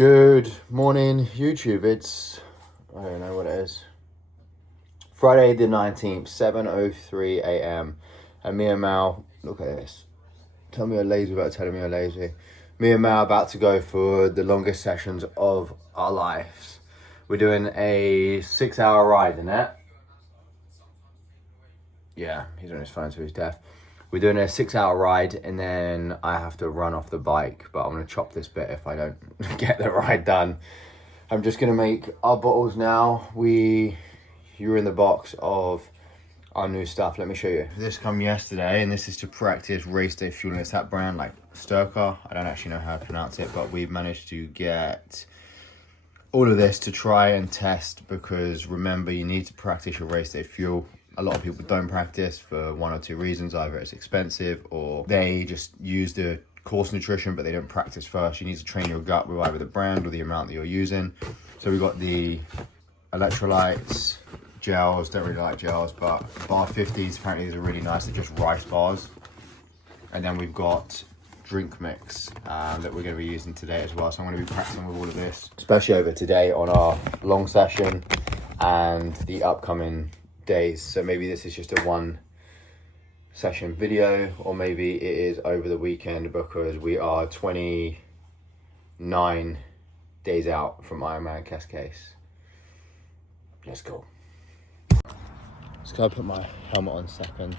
Good morning, YouTube. I don't know what it is. Friday the 19th, 7:03 a.m. And me and Mal, look at this. Tell me you're lazy without telling me you're lazy. Me and Mal about to go for the longest sessions of our lives. We're doing a 6-hour ride, isn't it? Yeah, he's on his phone, so he's deaf. We're doing a 6-hour ride, and then I have to run off the bike, but I'm going to chop this bit if I don't get the ride done. I'm just going to make our bottles now. You're in the box of our new stuff. Let me show you. This come yesterday, and this is to practice race day fueling. It's that brand, like Sturkar. I don't actually know how to pronounce it, but we've managed to get all of this to try and test, because remember, you need to practice your race day fuel. A lot of people don't practice for one or two reasons. Either it's expensive or they just use the course nutrition, but they don't practice first. You need to train your gut with either the brand or the amount that you're using. So we've got the electrolytes, gels. Don't really like gels, but bar 50s, apparently these are really nice. They're just rice bars. And then we've got drink mix that we're going to be using today as well. So I'm going to be practicing with all of this, especially over today on our long session and the upcoming days. So maybe this is just a one session video, or maybe it is over the weekend, because we are 29 days out from Ironman Cascais. Let's go. Just gotta put my helmet on second.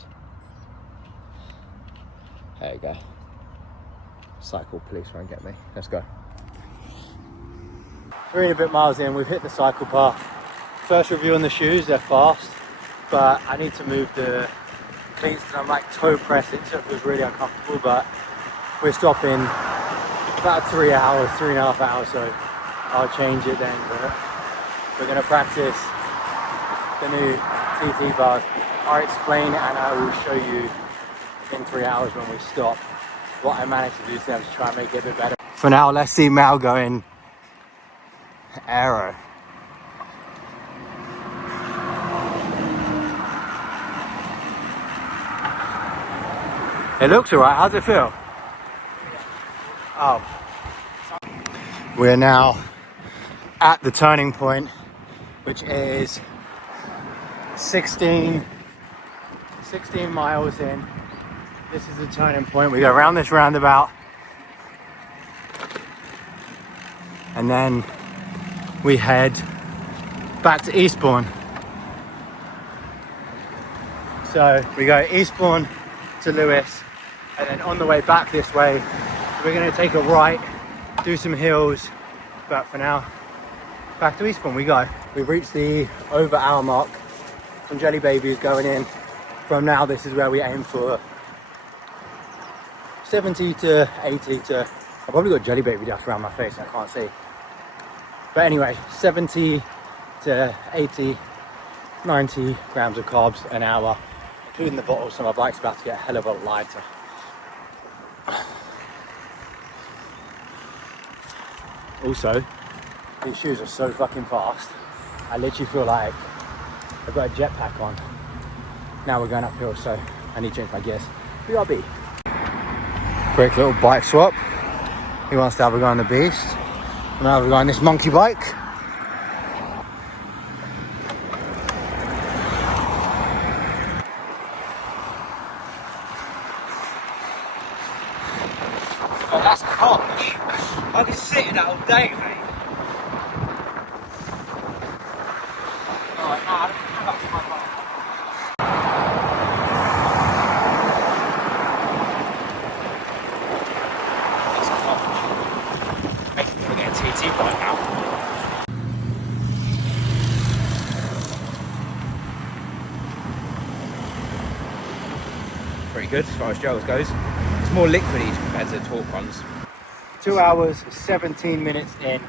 There you go. Cycle police won't get me. Let's go. 3 and a bit miles in, we've hit the cycle path. First review on the shoes, they're fast, but I need to move the cleats because I'm like toe pressing, so it feels really uncomfortable. But we're stopping about 3 hours, 3.5 hours, so I'll change it then. But we're going to practice the new TT bars. I'll explain and I will show you in 3 hours when we stop what I managed to do to them to try and make it a bit better. For now, let's see Mal going aero. It looks alright. How's it feel? Oh. We're now at the turning point, which is 16 miles in. This is the turning point. We go around this roundabout, and then we head back to Eastbourne. So we go Eastbourne to Lewis, and then on the way back this way, we're going to take a right, do some hills, but for now, back to Eastbourne we go. We've reached the over hour mark. Some jelly babies going in. From now, this is where we aim for 70 to 80 to, I've probably got jelly baby dust around my face, I can't see. But anyway, 70 to 80, 90 grams of carbs an hour, including the bottles, so my bike's about to get a hell of a lot lighter. Also, these shoes are so fucking fast. I literally feel like I've got a jetpack on. Now we're going uphill, so I need to change my gears. BRB. Quick little bike swap. He wants to have a go on the Beast. And now we're going on this monkey bike. Oh, that's Koch. I can sit in that all day, mate. Alright, now I don't come back to my bike. Making me want to get a TT bike now. Pretty good as far as gels goes. It's more liquidy compared to the Torque ones. 2 hours, 17 minutes in.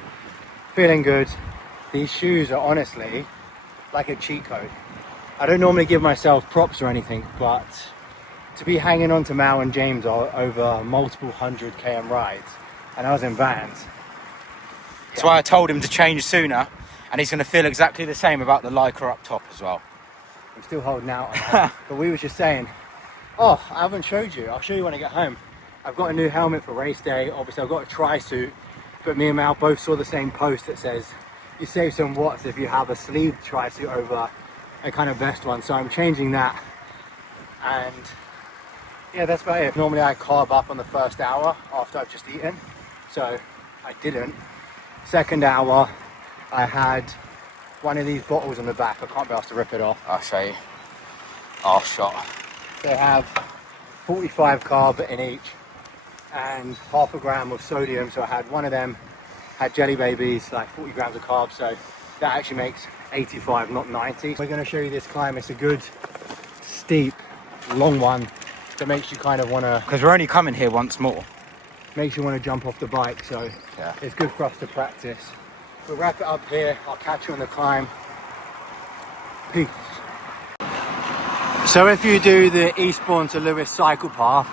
Feeling good. These shoes are honestly like a cheat code. I don't normally give myself props or anything, but to be hanging on to Mal and James over multiple 100 km rides, and I was in Vans. That's why I told him to change sooner, and he's going to feel exactly the same about the Lycra up top as well. I'm still holding out on that. But we were just saying, oh, I haven't showed you. I'll show you when I get home. I've got a new helmet for race day. Obviously, I've got a tri-suit but me and Mal both saw the same post that says you save some watts if you have a sleeved tri-suit over a kind of vest one. So I'm changing that, and yeah, that's about it. Normally I carb up on the first hour after I've just eaten, so I didn't. Second hour, I had one of these bottles on the back. I can't be asked to rip it off. I'll show you. Half shot. They have 45 carb in each and half a gram of sodium. So I had one of them, had jelly babies, like 40 grams of carbs. So that actually makes 85, not 90. We're going to show you this climb. It's a good, steep, long one that makes you kind of want to, because we're only coming here once more, makes you want to jump off the bike. So yeah, it's good for us to practice. We'll wrap it up here. I'll catch you on the climb. Peace. So if you do the Eastbourne to Lewis cycle path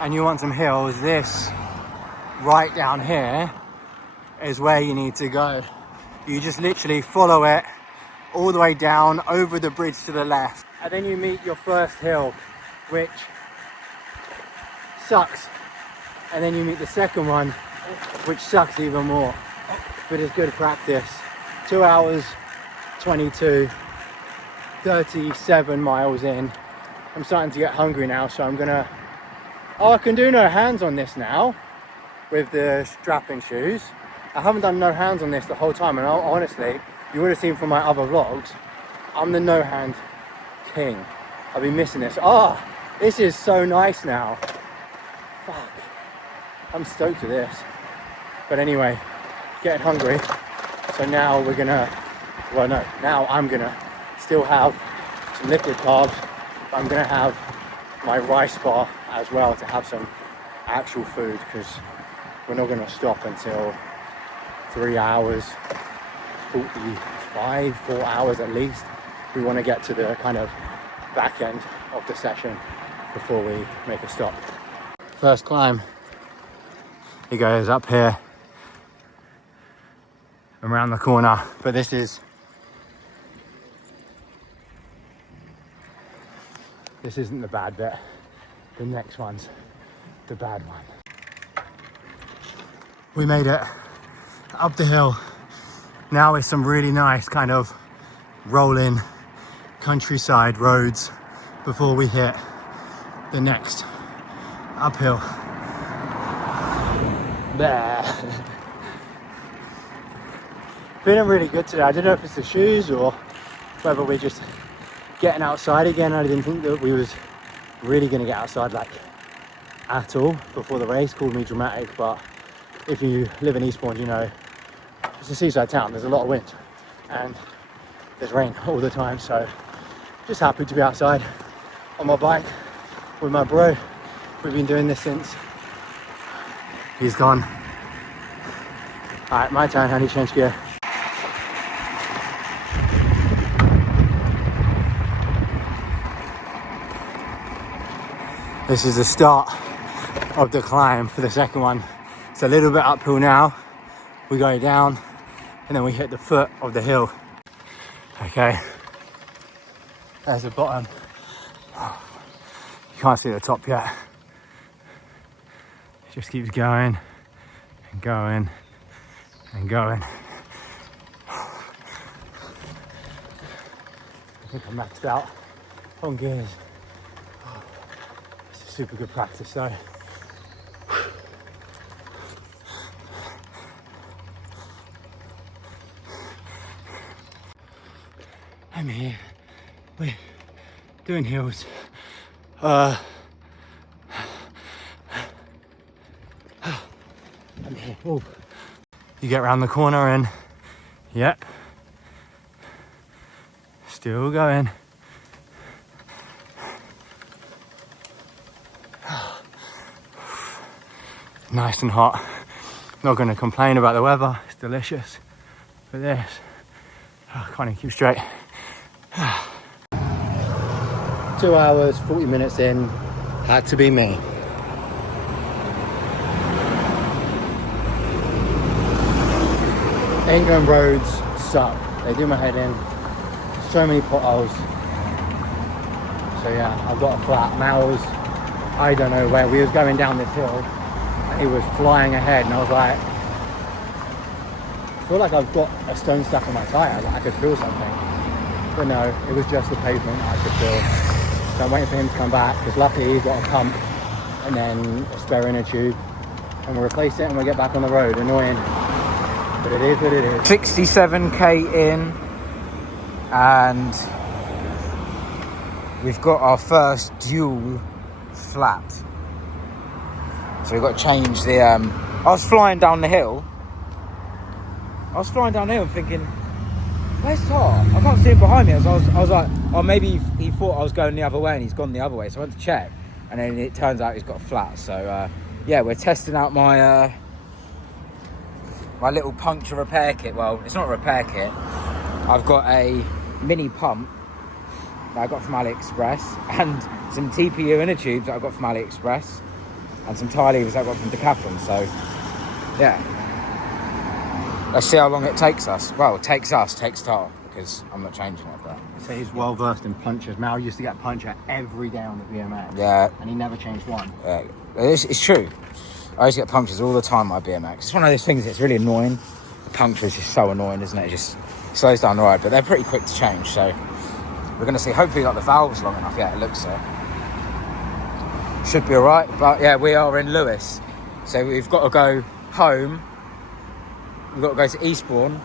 and you want some hills, this right down here is where you need to go. You just literally follow it all the way down over the bridge to the left, and then you meet your first hill, which sucks, and then you meet the second one, which sucks even more, but it's good practice. 2 hours 22, 37 miles in. I'm starting to get hungry now, so I'm gonna, oh, I can do no hands on this now with the strapping shoes. I haven't done no hands on this the whole time, and honestly, you would have seen from my other vlogs, I'm the no hand king. I'll be missing this. Oh, this is so nice now. Fuck, I'm stoked with this. But anyway, getting hungry, so now we're gonna, well no, now I'm gonna still have some liquid carbs, but I'm gonna have my rice bar as well to have some actual food, because we're not gonna stop until 3 hours 45, 4 hours at least. We want to get to the kind of back end of the session before we make a stop. First climb, it goes up here around the corner, but this isn't the bad bit. The next one's the bad one. We made it up the hill. Now it's some really nice kind of rolling countryside roads before we hit the next uphill. There. Feeling really good today. I don't know if it's the shoes or whether we're just getting outside again. I didn't think that we was really going to get outside like at all before the race. Called me dramatic, but if you live in Eastbourne, you know it's a seaside town. There's a lot of wind and there's rain all the time, so just happy to be outside on my bike with my bro. We've been doing this since he's gone. All right, my turn. I need to change gear. This is the start of the climb for the second one. It's a little bit uphill now. We go down and then we hit the foot of the hill. Okay, there's the bottom. You can't see the top yet. It just keeps going and going and going. I think I'm maxed out on gears. It's a super good practice though. I'm here. We're doing hills. I'm here. Ooh. You get around the corner and yep, still going. Nice and hot. Not going to complain about the weather. It's delicious. But this, I can't even keep straight. 2 hours, 40 minutes in, had to be me. England roads suck. They do my head in. So many potholes. So yeah, I've got a flat. Mal's, I don't know where. We was going down this hill and he was flying ahead and I was like, feel like I've got a stone stuck on my tyre, like I could feel something. But no, it was just the pavement I could feel. So I'm waiting for him to come back, because luckily he's got a pump and then a spare inner tube, and we'll replace it and we'll get back on the road. Annoying, but it is what it is. 67k in, and we've got our first dual flat. So we've got to change the, I was flying down the hill thinking, where's Tar? I can't see him behind me. I was like, oh, maybe he thought I was going the other way and he's gone the other way. So I went to check, and then it turns out he's got a flat. So yeah, we're testing out my my little puncture repair kit. Well, it's not a repair kit. I've got a mini pump that I got from AliExpress, and some TPU inner tubes that I got from AliExpress, and some tie levers that I got from Decathlon. So yeah, let's see how long it takes us. Well, it takes Tar, because I'm not changing it. But So he's well versed in punches. Mal used to get a puncher every day on the BMX. yeah, And he never changed one. it's true. I used to get punctures all the time on my BMX. It's one of those things that's really annoying. The puncture is just so annoying, isn't it? It just slows down the ride, but they're pretty quick to change. So we're going to see. Hopefully, like the valve's long enough. Yeah, it looks so. Should be all right. But yeah, we are in Lewis, so we've got to go home. We've got to go to Eastbourne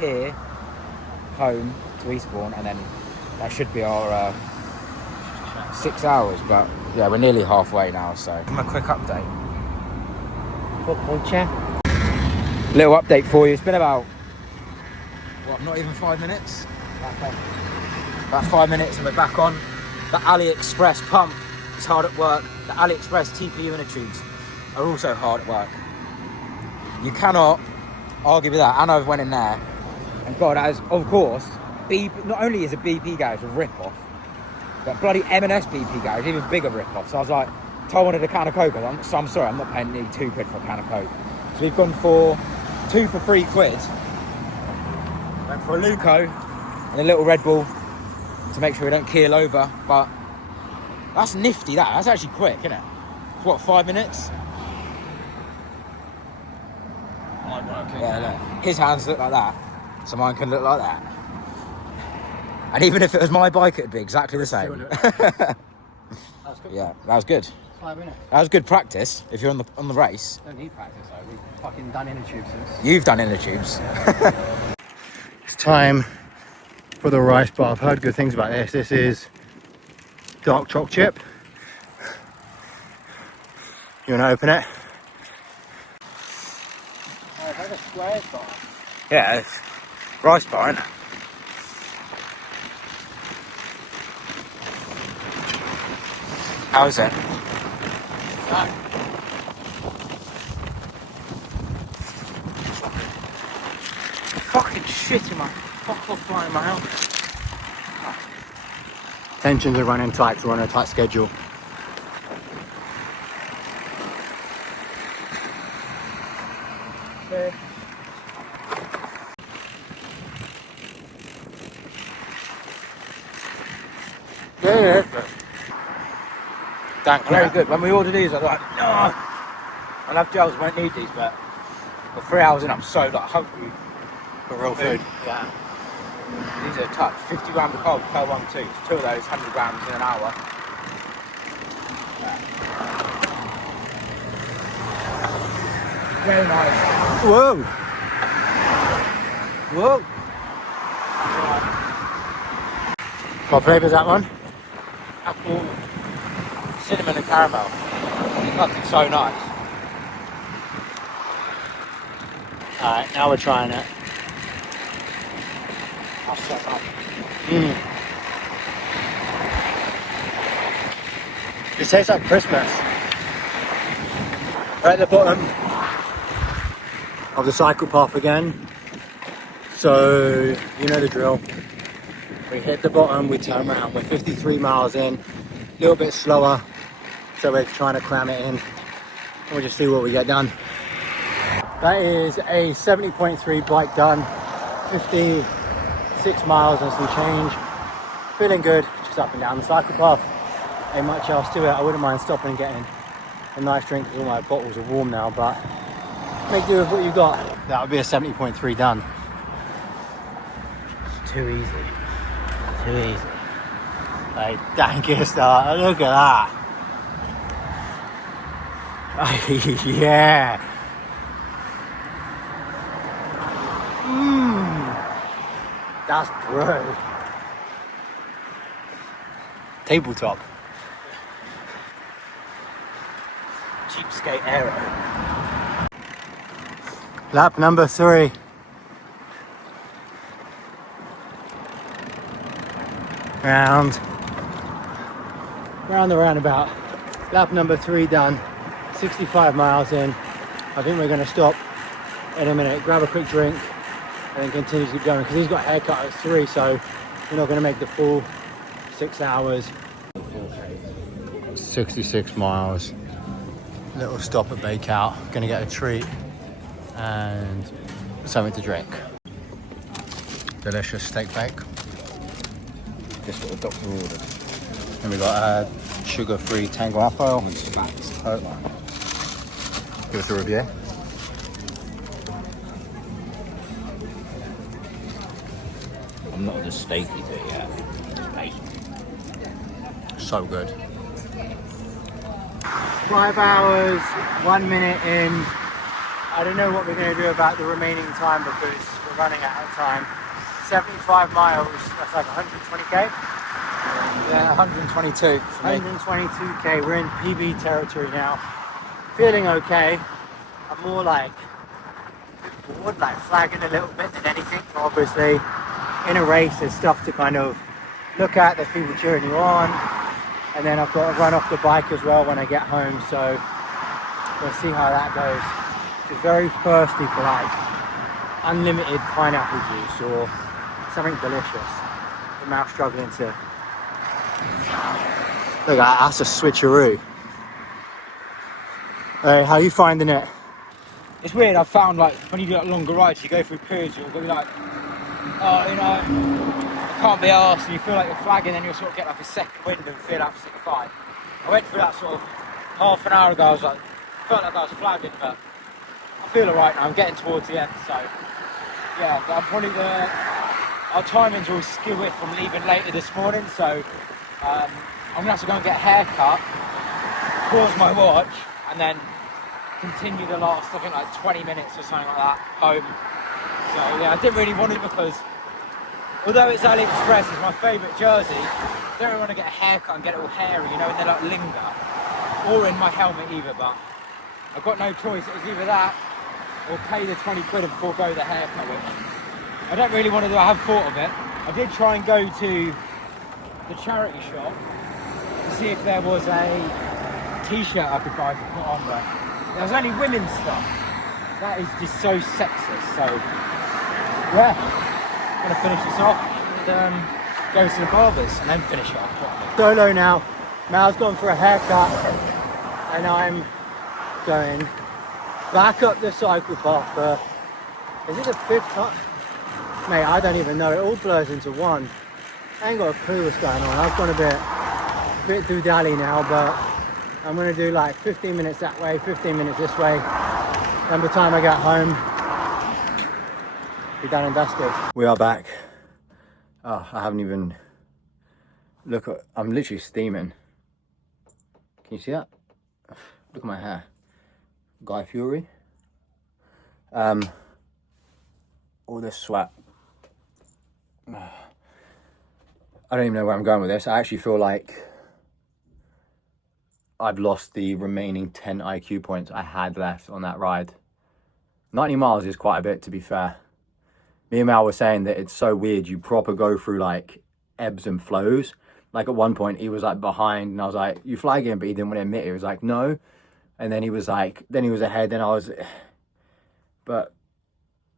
here, home to Eastbourne, and then that should be our 6 hours. But yeah, we're nearly halfway now, so give them a quick update. Little update for you. It's been about, what, not even 5 minutes? About 5 minutes and we're back on. The AliExpress pump is hard at work. The AliExpress TPU inner tubes are also hard at work. You cannot argue with that. And I went in there, and God, as of course, not only is a BP garage a rip-off, but bloody M&S BP garage, even bigger rip-off. So I was like, Ty wanted a can of Coke. I'm sorry, I'm not paying nearly £2 for a can of Coke. So we've gone for 2 for £3. Went for a Luco and a little Red Bull to make sure we don't keel over. But that's nifty, that's actually quick, isn't it? What, 5 minutes? Yeah, look. His hands look like that, so mine can look like that. And even if it was my bike, it'd be exactly the same. Yeah, that was good. 5 minutes. That was good practice if you're on the race. Don't need practice though. We've fucking done inner tubes since. You've done inner tubes. It's time for the rice bar. I've heard good things about this. This is dark choc chip. You want to open it? Oh, is that a square bar? Yeah, it's rice bar, isn't it? How is it? Fucking shit in my fuck off flying my helmet. Tensions are running tight, so we're on a tight schedule. Yeah. Very good. When we ordered these, I was like, no, I love gels, won't need these, but 3 hours in, I'm so like hungry for real food. Yeah. These are tough. 50 grams of cold per 1 2. 2 of those, 100 grams in an hour. Yeah. Very nice. Whoa! Whoa! What flavour is that one? Apple, cinnamon and caramel. It's fucking so nice. Alright, now we're trying it. That's so nice. It tastes like Christmas. We're at the bottom of the cycle path again. So, you know the drill. We hit the bottom, we turn around. We're 53 miles in, a little bit slower. So we're trying to cram it in. And we'll just see what we get done. That is a 70.3 bike done. 56 miles and some change. Feeling good, just up and down the cycle path. Ain't much else to it. I wouldn't mind stopping and getting a nice drink because all my bottles are warm now, but make do with what you got. That would be a 70.3 done. Too easy. Too easy. Like, dankest, look at that. Yeah. That's bro. Tabletop. Cheapskate aero. Lap number 3. Round the roundabout. Lap number 3 done. 65 miles in. I think we're going to stop in a minute, grab a quick drink, and then continue to keep going because he's got a haircut at 3, so we're not going to make the full 6 hours. 66 miles. Little stop at Bakeout. Going to get a treat and something to drink. Delicious steak bake. Just what the doctor ordered. And we got sugar-free Tango apple. Give us a review. I'm not as steaky to it yet. So good. 5 hours, 1 minute in. I don't know what we're going to do about the remaining time because we're running out of time. 75 miles, that's like 120k? Yeah, 122 for me. 122k, we're in PB territory now. Feeling okay. I'm more like bored, like flagging a little bit than anything. Obviously, in a race there's stuff to kind of look at, there's people cheering you on. And then I've got to run off the bike as well when I get home, so we'll see how that goes. Just very thirsty for like unlimited pineapple juice or something delicious. The mouth struggling to... Look, that's a switcheroo. Hey, how are you finding it? It's weird, I've found like when you do like longer rides, you go through periods, you'll be like, oh, you know, I can't be arsed, and you feel like you're flagging, then you'll sort of get like a second wind and feel absolutely fine. I went through that sort of half an hour ago, I was like, felt like I was flagging, but I feel alright now, I'm getting towards the end, so yeah, but I'm probably our timings will skew it from leaving later this morning, so I'm gonna have to go and get a haircut, pause my watch, and then continue the last, I think like 20 minutes or something like that, home. So yeah, I didn't really want it because although it's AliExpress, it's my favourite jersey, I don't really want to get a haircut and get it all hairy, you know, and they like linger. Or in my helmet either, but I've got no choice. It was either that or pay the 20 quid and forego the haircut, which I don't really want to do. I have thought of it. I did try and go to the charity shop to see if there was a t-shirt I could buy to put on, but there was only women's stuff. That is just so sexist, so yeah. I'm gonna finish this off and go to the barbers and then finish it off. Solo now. Mal's gone for a haircut and I'm going back up the cycle path for, is it the 5th time? Mate, I don't even know, it all blurs into one. I ain't got a clue what's going on. I've gone a bit doodally now, but I'm gonna do like 15 minutes that way, 15 minutes this way. And by the time I get home, be done and dusted. We are back. Oh, I haven't even... Look, I'm literally steaming. Can you see that? Look at my hair. Guy Fury. All this sweat. I don't even know where I'm going with this. I actually feel like I've lost the remaining 10 IQ points I had left on that ride. 90 miles is quite a bit, to be fair. Me and Mal were saying that it's so weird. You proper go through like ebbs and flows. Like at one point he was like behind and I was like, you flagging? But he didn't want to admit it. He was like, no. And then he was like, then he was ahead. Then I was, but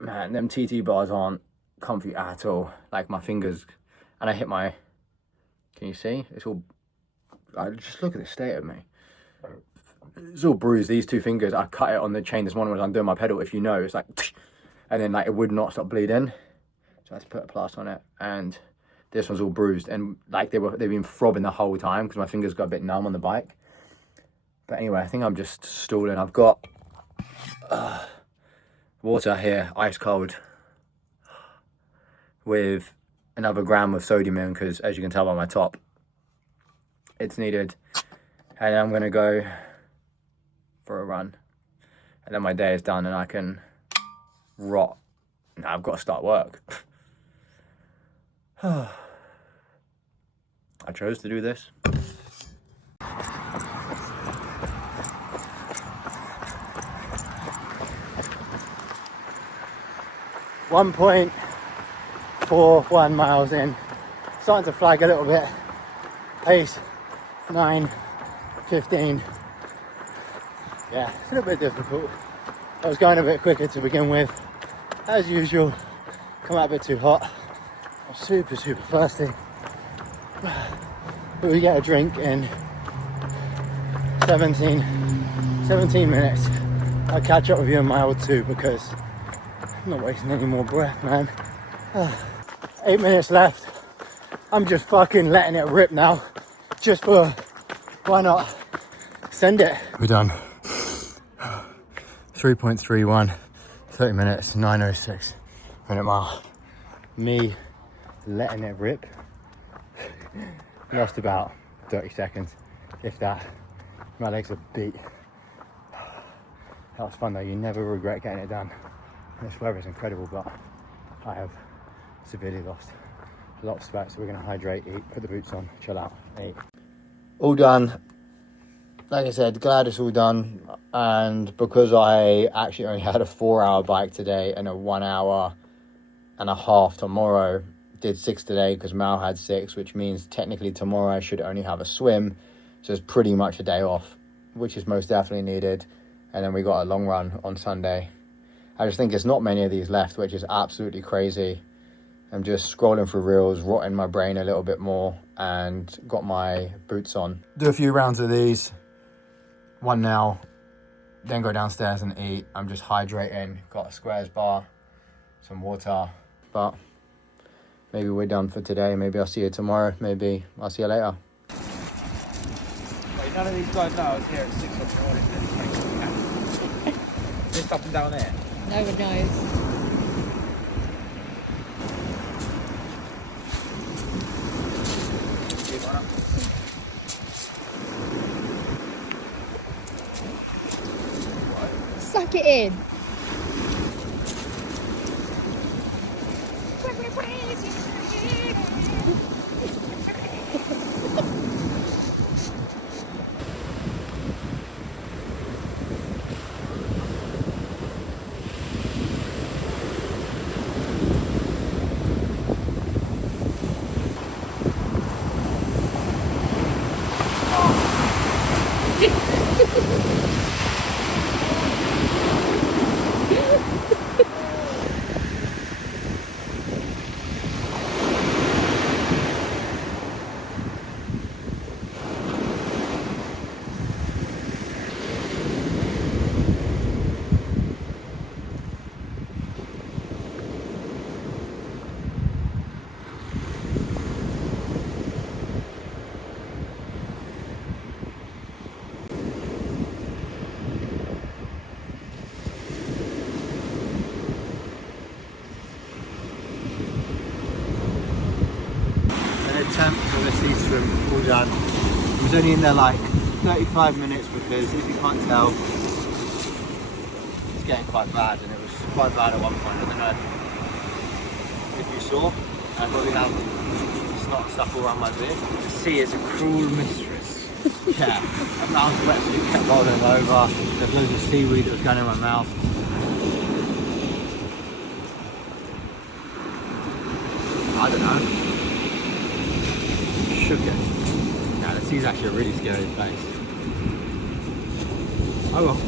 man, them TT bars aren't comfy at all. Like my fingers, and I hit my, can you see? It's all, just look at the state of me. It's all bruised. These two fingers, I cut it on the chain this morning when I was undoing my pedal. If you know, it's like, and then like it would not stop bleeding. So I had to put a plaster on it. And this one's all bruised. And like they've been throbbing the whole time because my fingers got a bit numb on the bike. But anyway, I think I'm just stalling. I've got water here, ice cold, with another gram of sodium in, because as you can tell by my top, it's needed. And I'm gonna go for a run, and then my day is done and I can rot. Now I've got to start work. I chose to do this. 1.41 miles in, starting to flag a little bit. Pace 9:15. Yeah, it's a little bit difficult. I was going a bit quicker to begin with, as usual. Come out a bit too hot. I'm super thirsty. But we get a drink in 17 minutes. I'll catch up with you in mile 2 because I'm not wasting any more breath, man. 8 minutes left. I'm just fucking letting it rip now. Just for, why not? Send it. We're done. 3.31, 30 minutes, 9:06 minute mile. Me letting it rip. Lost about 30 seconds, if that. My legs are beat. That was fun though, you never regret getting it done. This weather is incredible, but I have severely lost a lot of sweat, so we're gonna hydrate, eat, put the boots on, chill out, eat. All done. Like I said, glad it's all done. And because I actually only had a 4-hour bike today and a 1.5 tomorrow, did 6 today because Mal had 6, which means technically tomorrow I should only have a swim. So it's pretty much a day off, which is most definitely needed. And then we got a long run on Sunday. I just think there's not many of these left, which is absolutely crazy. I'm just scrolling through reels, rotting my brain a little bit more, and got my boots on. Do a few rounds of these. One now, then go downstairs and eat. I'm just hydrating, got a squares bar, some water, but maybe we're done for today. Maybe I'll see you tomorrow. Maybe I'll see you later. Wait, none of these guys know I was here at 6 o'clock in the morning. Just up and down there. No one knows. Suck it in. Attempt for the sea swim all done. I was only in there like 35 minutes because, if you can't tell, it's getting quite bad, and it was quite bad at one point. I don't know if you saw. I probably have snot stuff all around my beard. The sea is a cruel mistress. Yeah, my mouth wetsuit kept rolling over. There's loads of seaweed that was going in my mouth. I don't know. Shook it. Yeah, the sea's actually a really scary place. Oh well.